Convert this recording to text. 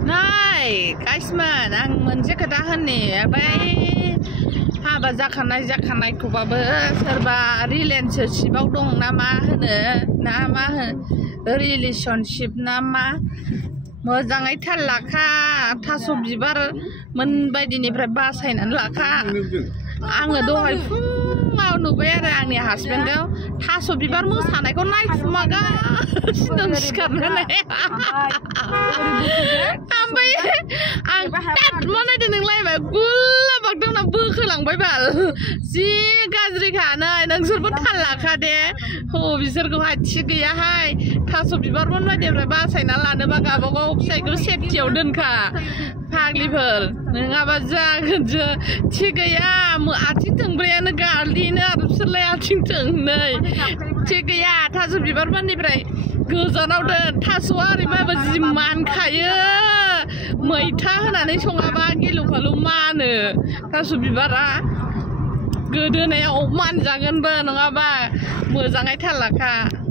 Này, guysman, आं मोनसे खोथा होननि बै हाबा जाखानाय खौबाबो सोरबा रिलेशनशिपआव दं ना मा होनो ना मा होनो रिलेशनशिप ना मा मोजाङै थाल लाखा थास' बिबार मोनबायदिनिफ्राय बासायनानै लाखा आङो दहाय फुङाव नुबाय आरो आंनि हासबेन्डखौ थास' बिबार मोसानायखौ नायखुमागासिनो दं सिखारनानै ओमफ्राय आं बिराद मोनायदों नोंलाय गुलाबागदोंना बोखोलांबाय बाल जि गाज्रिखा नै नोंसोरबो थाल लाखा दे हो बिसोरखौहाय थिग गैयाहाय थास' बिबार मोनबायदिनिफ्राय बासायना लानोबा गावबागाव फिसायखौ सेफटियाव दोनखा फाग्लिफोर नङाबा जागोन थिग गैया आथिं थोंब्रैयानो गालिनो आरो बिसोरलाय आथिं थोंनै थिग गैया थास' बिबारनिफ्राय गोजानाव दोन थास'आ ओरैबाबो जि मानखायो मैथा होनानै सङाबा गिलु फालु मानो थास' बिबारा गोदोनायाव मानजागोनबो नङाबा मोजाङै थाल लाखा